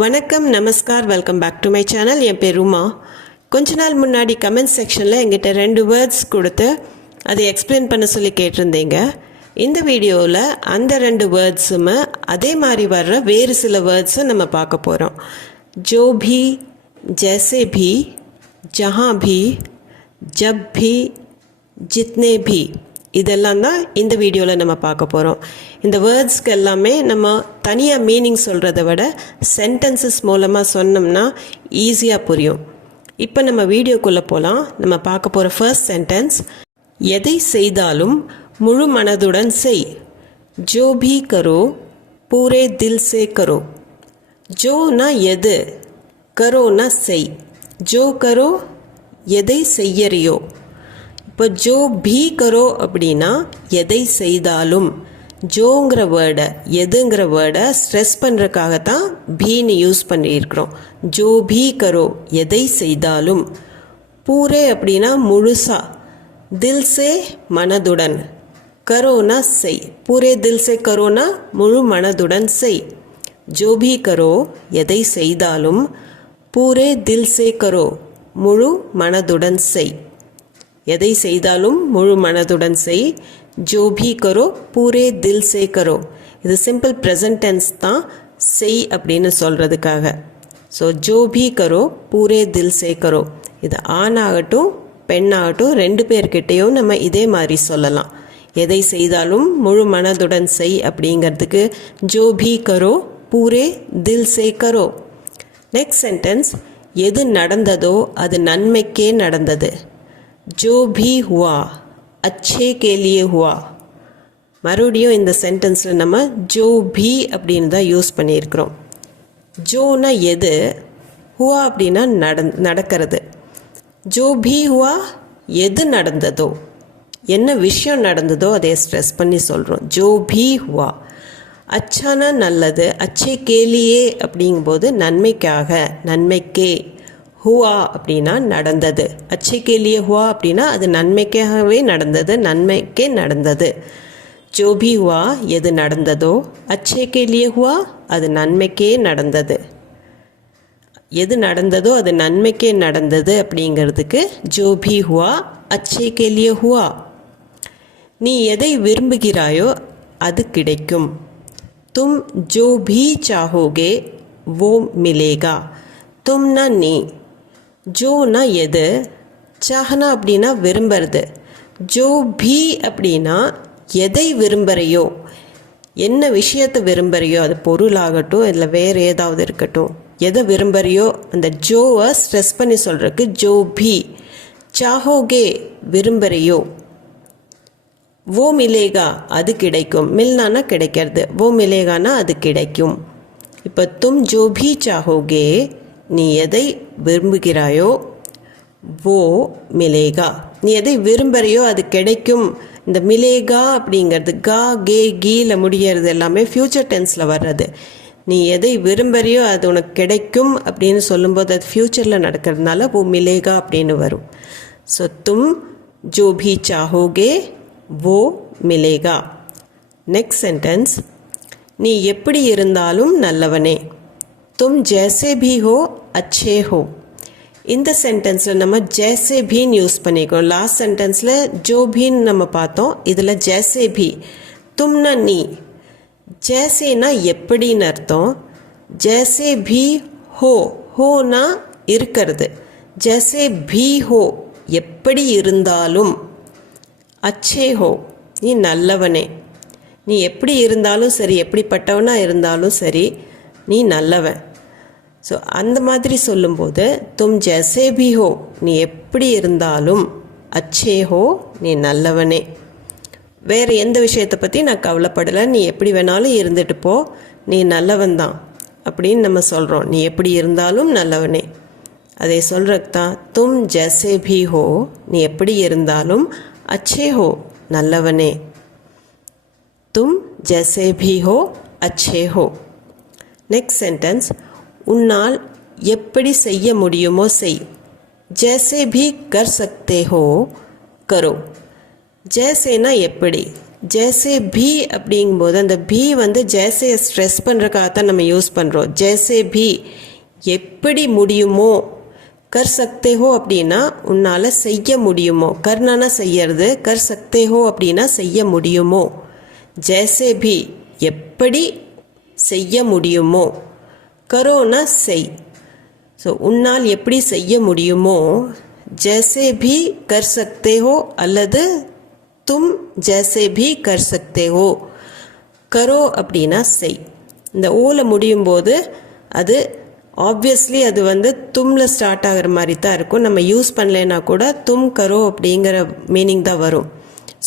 வணக்கம், நமஸ்கார், welcome back to my channel. என் பேர் உமா. கொஞ்ச நாள் முன்னாடி கமெண்ட் செக்ஷனில் எங்கிட்ட 2 வேர்ட்ஸ் கொடுத்து அதை எக்ஸ்பிளைன் பண்ண சொல்லி கேட்டிருந்தீங்க. இந்த வீடியோவில் அந்த 2 வேர்ட்ஸுமே அதே மாதிரி வர்ற வேறு சில வேர்ட்ஸை நம்ம பார்க்க போகிறோம். ஜோ भी, जैसे भी, जहाँ भी, जब भी, जितने भी, இதெல்லாம் தான் இந்த வீடியோவில் நம்ம பார்க்க போகிறோம். இந்த வேர்ட்ஸ்க்கு எல்லாமே நம்ம தனியாக மீனிங் சொல்கிறத விட சென்டென்சஸ் மூலமாக சொன்னோம்னா ஈஸியாக புரியும். இப்போ நம்ம வீடியோக்குள்ளே போகலாம். நம்ம பார்க்க போகிற ஃபர்ஸ்ட் சென்டென்ஸ், எதை செய்தாலும் முழு மனதுடன் செய். ஜோ भी करो पूरे दिल से करो. ஜோனா எது, கரோனா செய். ஜோ கரோ எதை செய்யறியோ. இப்போ ஜோ भी करो அப்படின்னா எதை செய்தாலும். ஜோங்கிற வேர்டை, எதுங்கிற வேர்டை ஸ்ட்ரெஸ் பண்ணுறதுக்காகத்தான் பீன்னு யூஸ் பண்ணியிருக்கிறோம். ஜோ भी करो எதை செய்தாலும். பூரே அப்படின்னா முழுசா, தில் சே மனதுடன், கரோனா செய். பூரே தில் சே கரோனா முழு மனதுடன் செய். ஜோ भी करो எதை செய்தாலும், பூரே தில் சே கரோ முழு மனதுடன் செய். எதை செய்தாலும் முழு மனதுடன் செய். ஜோ भी करो பூரே தில் சே கரோ. இது சிம்பிள் ப்ரெசன்ட் டென்ஸ் தான், செய் அப்படின்னு சொல்கிறதுக்காக. ஸோ ஜோ भी करो பூரே தில் சே கரோ. இது ஆணாகட்டும் பெண்ணாகட்டும் 2 பேர்கிட்டையும் நம்ம இதே மாதிரி சொல்லலாம். எதை செய்தாலும் முழு மனதுடன் செய் அப்படிங்கிறதுக்கு ஜோ भी करो பூரே தில் சே கரோ. நெக்ஸ்ட் சென்டென்ஸ், எது நடந்ததோ அது நன்மைக்கே நடந்தது. जो भी हुआ अच्छे के लिए हुआ. மறுபடியும் இந்த சென்டென்ஸில் நம்ம ஜோ भी அப்படின்னு தான் யூஸ் பண்ணியிருக்கிறோம். ஜோனா எது, ஹுவா அப்படின்னா நடக்கிறது. ஜோ भी हुआ எது நடந்ததோ, என்ன விஷயம் நடந்ததோ அதை ஸ்ட்ரெஸ் பண்ணி சொல்கிறோம். ஜோ भी हुआ. அச்சானா நல்லது, அச்சே கேலியே அப்படிங்கும்போது நன்மைக்காக, நன்மைக்கே. ஹுவா அப்படின்னா நடந்தது. அச்சே கேலியே ஹுவா அப்படின்னா அது நன்மைக்காகவே நடந்தது, நன்மைக்கே நடந்தது. ஜோ भी हुआ எது நடந்ததோ, அச்சே கேலியே ஹுவா அது நன்மைக்கே நடந்தது. எது நடந்ததோ அது நன்மைக்கே நடந்தது அப்படிங்கிறதுக்கு ஜோ भी हुआ அச்சே கேலியே ஹுவா. நீ எதை விரும்புகிறாயோ அது கிடைக்கும். तुम जो भी चाहोगे वो मिलेगा. तुमனா நீ, ஜோனா எது, சாஹனா அப்படின்னா விரும்புறது. ஜோ भी அப்படின்னா எதை விரும்புகிறையோ, என்ன விஷயத்தை விரும்புகிறையோ, அது பொருளாகட்டும் இல்லை வேறு ஏதாவது இருக்கட்டும், எதை விரும்புகிறையோ அந்த ஜோவை ஸ்ட்ரெஸ் பண்ணி சொல்கிறதுக்கு ஜோ भी. சாஹோகே விரும்புகிறையோ, वो मिलेगा அது கிடைக்கும். மில்னானா கிடைக்கிறது, वो मिलेगाனா அது கிடைக்கும். இப்போ தும் ஜோ भी चाहोगे நீ எதை விரும்புகிறாயோ, वो मिलेगा நீ எதை விரும்புகிறையோ அது கிடைக்கும். இந்த மிலேகா அப்படிங்கிறது கா கே கீல முடிகிறது எல்லாமே ஃப்யூச்சர் டென்ஸில் வர்றது. நீ எதை விரும்புகிறையோ அது உனக்கு கிடைக்கும் அப்படின்னு சொல்லும்போது அது ஃப்யூச்சரில் நடக்கிறதுனால वो मिलेगा அப்படின்னு வரும். ஸோ தும் जो भी चाहोगे वो मिलेगा. நெக்ஸ்ட் சென்டென்ஸ், நீ எப்படி இருந்தாலும் நல்லவனே. तुम जैसे भी हो अच्छे हो. இந்த சென்டென்ஸில் நம்ம ஜேசே பீன்னு யூஸ் பண்ணிக்கிறோம். லாஸ்ட் சென்டென்ஸில் ஜோ பீன்னு நம்ம பார்த்தோம், இதில் ஜேசே பி. தும்னா நீ, ஜேசேனா எப்படின்னு அர்த்தம். ஜேசே பி ஹோ, ஹோனா இருக்கிறது. ஜேசே பி ஹோ எப்படி இருந்தாலும். அச்சே ஹோ நீ நல்லவனே. நீ எப்படி இருந்தாலும் சரி, எப்படிப்பட்டவனா இருந்தாலும் சரி, நீ நல்லவன். ஸோ அந்த மாதிரி சொல்லும்போது தும் ஜெசே भी हो நீ எப்படி இருந்தாலும், அச்சே ஹோ நீ நல்லவனே. வேறு எந்த விஷயத்தை பற்றி நான் கவலைப்படலை, நீ எப்படி வேணாலும் இருந்துட்டு போ, நீ நல்லவன் தான் அப்படின்னு நம்ம சொல்கிறோம். நீ எப்படி இருந்தாலும் நல்லவனே. அதை சொல்கிறதுக்கு தான் தும் ஜெசே भी हो நீ எப்படி இருந்தாலும், அச்சே ஹோ நல்லவனே. தும் ஜெசே भी हो अच्छे हो. நெக்ஸ்ட் சென்டென்ஸ், உன்னால் எப்படி செய்ய முடியுமோ செய். ஜேசே भी कर सकते हो करो. ஜேசேனா எப்படி, ஜேசே பி அப்படிங்கும்போது அந்த பி வந்து ஜேசையை ஸ்ட்ரெஸ் பண்ணுறக்காகத்தான் நம்ம யூஸ் பண்ணுறோம். ஜேசே பி எப்படி முடியுமோ, கர் சக்தே ஹோ அப்படின்னா உன்னால் செய்ய முடியுமோ, கர்னானா செய்யறது, கர் சக்தே ஹோ அப்படின்னா செய்ய முடியுமோ. ஜேசே பி எப்படி செய்ய முடியுமோ, கரோனா செய். ஸோ உன்னால் எப்படி செய்ய முடியுமோ, ஜேசே பி கர் சக்தே ஹோ அல்லது தும் ஜேசே பி கர் சக்தே ஹோ. கரோ அப்படின்னா செய். இந்த ஓல முடியும் போது அது ஆப்வியஸ்லி அது வந்து தும்ல ஸ்டார்ட் ஆகிற மாதிரி தான் இருக்கும். நம்ம யூஸ் பண்ணலைன்னா கூட தும் கரோ அப்படிங்கிற மீனிங் தான் வரும்.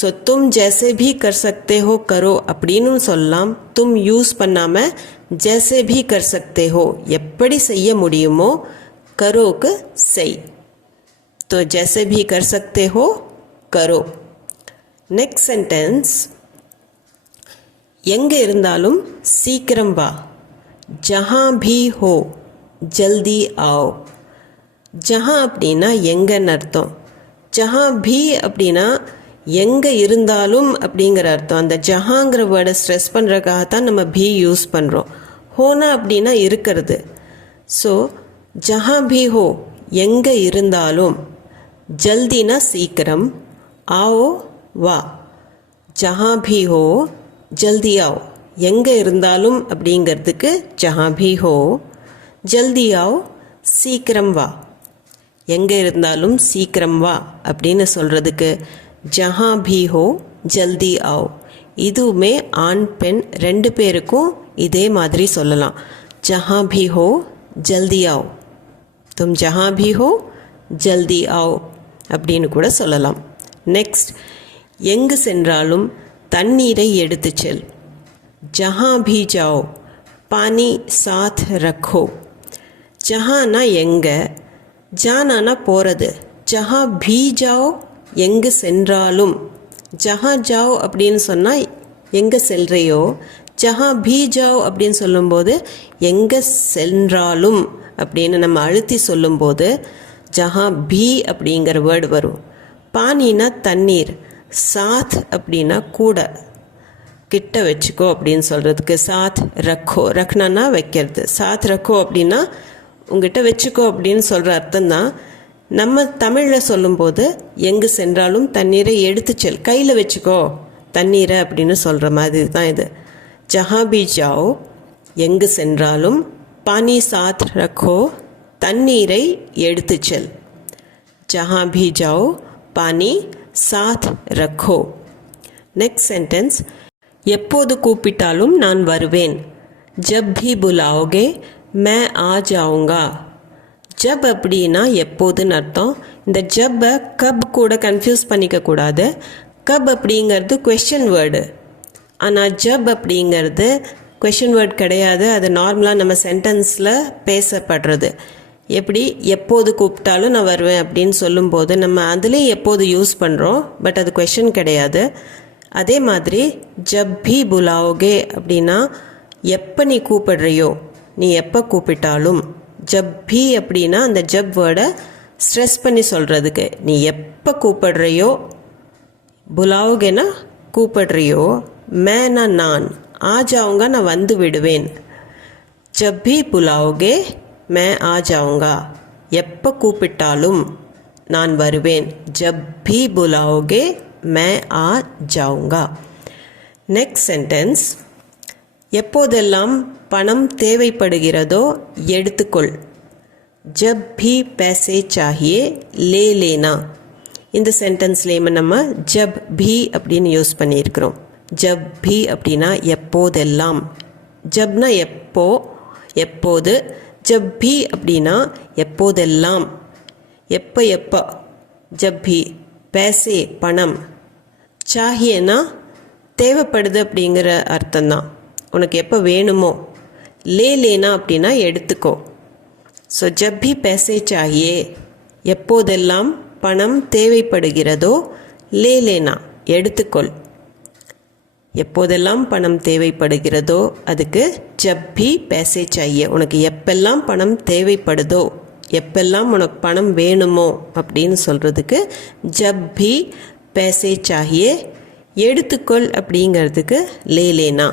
ஸோ தும் ஜேசே பி கர் சக்தே ஹோ கரோ அப்படின்னு சொல்லலாம். தும் யூஸ் பண்ணாமல் ஜேசே பி கர் சக்தே ஹோ எப்படி செய்ய முடியுமோ, கரோக்கு செய். तो जैसे भी कर सकते हो करो. नेक्स्ट सेंटेंस, எங்கே இருந்தாலும் சீக்கிரம் வா. जहाँ भी हो जल्दी आओ. जहाँ அப்படின்னா எங்கன்னு அர்த்தம். जहाँ भी அப்படின்னா எங்கே இருந்தாலும் அப்படிங்கிற அர்த்தம். அந்த ஜஹாங்கிற வேர்டை ஸ்ட்ரெஸ் பண்ணுறதுக்காகத்தான் நம்ம பி யூஸ் பண்ணுறோம். ஹோனா அப்படின்னா இருக்கிறது. ஸோ ஜஹாं भी हो எங்கே இருந்தாலும், ஜல்தினா சீக்கிரம், ஆவோ வா. ஜஹாं भी हो ஜல்தி ஆவோ, எங்கே இருந்தாலும் அப்படிங்கிறதுக்கு ஜஹாं भी हो, ஜல்தி ஆவோ சீக்கிரம் வா. எங்கே இருந்தாலும் சீக்கிரம் வா அப்படின்னு சொல்கிறதுக்கு ஜஹாं भी हो ஜல்தி ஆவோ. இதுவுமே ஆண் பெண் ரெண்டு பேருக்கும் இதே மாதிரி சொல்லலாம். ஜஹாं भी हो ஜல்தி ஆவோ, तुम जहाँ भी हो जल्दी आओ அப்படின்னு கூட சொல்லலாம். நெக்ஸ்ட், எங்கு சென்றாலும் தண்ணீரை எடுத்து செல். जहाँ भी जाओ पानी साथ रखो. जहाँனா எங்கே, ஜானானா போகிறது. जहाँ भी जाओ எங்கு சென்றாலும். जहाँ जाओ அப்படின்னு சொன்னால் எங்கே செல்றையோ, जहाँ भी जाओ அப்படின்னு சொல்லும்போது எங்கே சென்றாலும் அப்படின்னு நம்ம அழுத்தி சொல்லும்போது ஜஹா பி அப்படிங்கிற வேர்டு வரும். பானினா தண்ணீர், சாத் அப்படின்னா கூட, கிட்ட வச்சுக்கோ அப்படின்னு சொல்கிறதுக்கு சாத் ரக்கோ. ரக்னானா வைக்கிறது. சாத் ரக்கோ அப்படின்னா உங்ககிட்ட வச்சுக்கோ அப்படின்னு சொல்கிற அர்த்தம் தான். நம்ம தமிழில் சொல்லும்போது எங்கு சென்றாலும் தண்ணீரை எடுத்து செல், கையில் வச்சுக்கோ தண்ணீரை அப்படின்னு சொல்கிற மாதிரி தான் இது. ஜஹா பி ஜாओ எங்கு சென்றாலும், पानी साथ रखो தண்ணீரை எடுத்து செல். जहाँ भी जाओ पानी साथ रखो. नेक्स्ट सेंटेंस, எப்போது கூப்பிட்டாலும் நான் வருவேன். जब भी बुलाओगे मैं आ जाऊँगा. ஜப் அப்படின்னா எப்போதுன்னு அர்த்தம். இந்த ஜப்பை கப் கூட கன்ஃபியூஸ் பண்ணிக்க கூடாது. கப் அப்படிங்கிறது கொஸ்டின் வேர்டு, ஆனால் ஜப் அப்படிங்கிறது கொஷின் வேர்ட் கிடையாது. அது நார்மலாக நம்ம சென்டென்ஸில் பேசப்படுறது. எப்படி எப்போது கூப்பிட்டாலும் நான் வருவேன் அப்படின்னு சொல்லும்போது நம்ம அதுலேயும் எப்போது யூஸ் பண்ணுறோம், பட் அது கொஷின் கிடையாது. அதே மாதிரி ஜப் பி புலாவோகே அப்படின்னா எப்போ நீ கூப்பிடுறியோ, நீ எப்போ கூப்பிட்டாலும். ஜப் பி அப்படின்னா அந்த ஜப் வேர்டை ஸ்ட்ரெஸ் பண்ணி சொல்கிறதுக்கு, நீ எப்போ கூப்பிடுறியோ, புலாவோகேனா கூப்பிடுறியோ, மேனா நான், आ जाऊँगा நான் வந்து விடுவேன். जब भी बुलाओगे मैं आ जाऊँगा எப்போ கூப்பிட்டாலும் நான் வருவேன். जब भी बुलाओगे मैं आ जाऊँगा. நெக்ஸ்ட் சென்டென்ஸ், எப்போதெல்லாம் பணம் தேவைப்படுகிறதோ எடுத்துக்கொள். जब भी पैसे चाहिए ले लेना. இந்த சென்டென்ஸ்லேயுமே நம்ம जब भी அப்படின்னு யூஸ் பண்ணியிருக்கிறோம். ஜப் பி அப்படின்னா எப்போதெல்லாம். ஜப்னா எப்போ, எப்போது. ஜப் பி அப்படின்னா எப்போதெல்லாம், எப்போ எப்போ. ஜப் பி பேசே பணம், சாஹியேனா தேவைப்படுது அப்படிங்கிற அர்த்தம்தான். உனக்கு எப்போ வேணுமோ. லே லேனா அப்படின்னா எடுத்துக்கோ. ஸோ ஜப் பி பேசே சாஹியே எப்போதெல்லாம் பணம் தேவைப்படுகிறதோ, லே லேனா எடுத்துக்கொள். எப்போதெல்லாம் பணம் தேவைப்படுகிறதோ அதுக்கு ஜப் பி பேசே சாஹியே. உனக்கு எப்பெல்லாம் பணம் தேவைப்படுதோ, எப்பெல்லாம் உனக்கு பணம் வேணுமோ அப்படின்னு சொல்கிறதுக்கு ஜப் பி பேசே சாஹியே எடுத்துக்கொள் அப்படிங்கிறதுக்கு லே லேனா.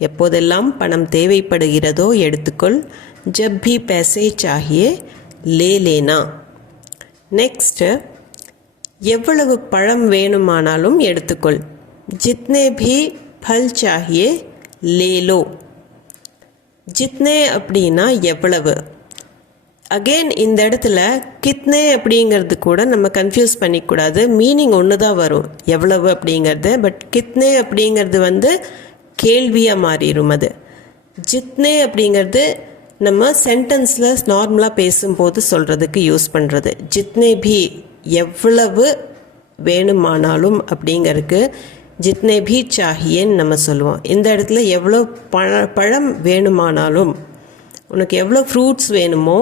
எப்போதெல்லாம் பணம் தேவைப்படுகிறதோ எடுத்துக்கொள். ஜப் भी पैसे चाहिए ले लेना. நெக்ஸ்ட்டு எவ்வளவு பழம் வேணுமானாலும் எடுத்துக்கொள். जितने भी फल चाहिए ले लो. जितने அப்படின்னா எவ்வளவு. அகெயின் இந்த இடத்துல கித்னே அப்படிங்கிறது கூட நம்ம கன்ஃபியூஸ் பண்ணிக்கூடாது. மீனிங் ஒன்று தான் வரும் எவ்வளவு அப்படிங்கிறது. பட் கித்னே அப்படிங்கிறது கேள்வியாக மாறிடும். அது ஜித்னே அப்படிங்கிறது நம்ம சென்டென்ஸில் நார்மலாக பேசும்போது சொல்கிறதுக்கு யூஸ் பண்ணுறது. ஜித்னே பி எவ்வளவு வேணுமானாலும் அப்படிங்கிறதுக்கு ஜித்னே பி சாஹியேன்னு நம்ம சொல்லுவோம். இந்த இடத்துல எவ்வளோ பழம் வேணுமானாலும், உனக்கு எவ்வளோ ஃப்ரூட்ஸ் வேணுமோ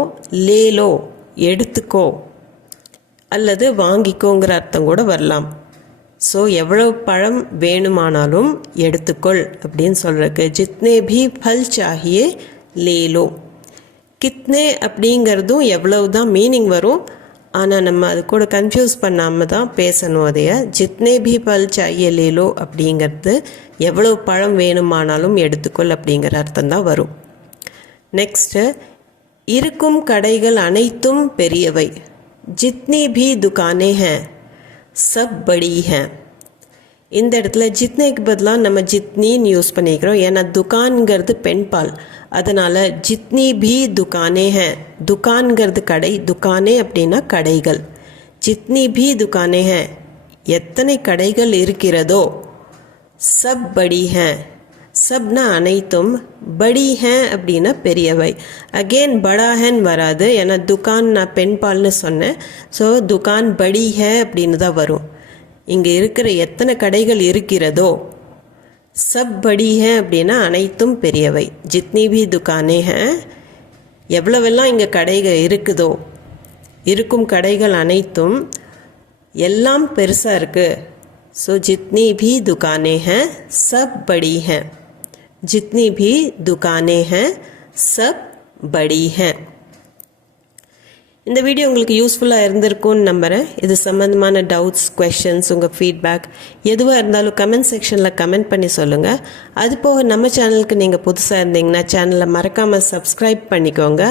லேலோ எடுத்துக்கோ அல்லது வாங்கிக்கோங்கிற அர்த்தம் கூட வரலாம். ஸோ எவ்வளோ பழம் வேணுமானாலும் எடுத்துக்கொள் அப்படின்னு சொல்கிறதுக்கு ஜித்னே பி ஃபல் சாஹியே லேலோ. கித்னே அப்படிங்கிறதும் எவ்வளவு தான் மீனிங் வரும். ஆனால் நம்ம அது கூட கன்ஃபியூஸ் பண்ணாமல் தான் பேசணும். அதைய ஜித்னே பி பல் சாயே லேலோ அப்படிங்கிறது எவ்வளோ பழம் வேணுமானாலும் எடுத்துக்கொள் அப்படிங்கிற அர்த்தம் தான் வரும். நெக்ஸ்ட்டு இருக்கும் கடைகள் அனைத்தும் பெரியவை. ஜித்னி பி துகானே ஹேன் சப் படி ஹேன். இந்த இடத்துல ஜித்னேக்கு பதிலாக நம்ம ஜித்னின்னு யூஸ் பண்ணிக்கிறோம். ஏன்னா துகான்கிறது பெண்பால். அதனால் ஜித்னி பி துகானே ஹேன். துகான்கிறது கடை, துகானே அப்படின்னா கடைகள். ஜித்னி பி துகானே ஹேன் எத்தனை கடைகள் இருக்கிறதோ. சப் படி ஹேன், சப்னா அனைத்தும், படி ஹேன் அப்படின்னா பெரியவை. அகெயின் படா ஹேன் வராது, ஏன்னா துகான் நான் பெண்பால்னு சொன்னேன். ஸோ துகான் படி ஹே அப்படின்னு தான் வரும். இங்கே இருக்கிற எத்தனை கடைகள் இருக்கிறதோ சப் படி ஹே அப்படின்னா அனைத்தும் பெரியவை. ஜித்னி பி துகானே ஹேன் எவ்வளவெல்லாம் இங்கே கடைகள் இருக்குதோ, இருக்கும் கடைகள் அனைத்தும் எல்லாம் பெருசாக இருக்குது. ஸோ ஜித்னி பி துகானே ஹேன் சப் படி ஹேன். ஜித்னி பி துகானே ஹேன் சப் படி ஹேன். இந்த வீடியோ உங்களுக்கு யூஸ்ஃபுல்லாக இருந்திருக்கும்னு நம்புகிறேன். இது சம்மந்தமான டவுட்ஸ், குவெஷன்ஸ், உங்கள் ஃபீட்பேக் எதுவாக இருந்தாலும் கமெண்ட் செக்ஷனில் கமெண்ட் பண்ணி சொல்லுங்கள். அது போக நம்ம சேனலுக்கு நீங்கள் புதுசாக இருந்தீங்கன்னா சேனலை மறக்காமல் சப்ஸ்கிரைப் பண்ணிக்கோங்க.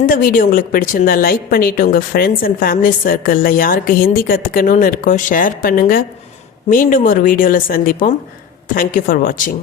இந்த வீடியோ உங்களுக்கு பிடிச்சிருந்தால் லைக் பண்ணிவிட்டு உங்கள் ஃப்ரெண்ட்ஸ் அண்ட் ஃபேமிலி சர்க்கிளில் யாருக்கு ஹிந்தி கற்றுக்கணும்னு இருக்கோ ஷேர் பண்ணுங்கள். மீண்டும் ஒரு வீடியோவில் சந்திப்போம். தேங்க்யூ ஃபார் வாட்சிங்.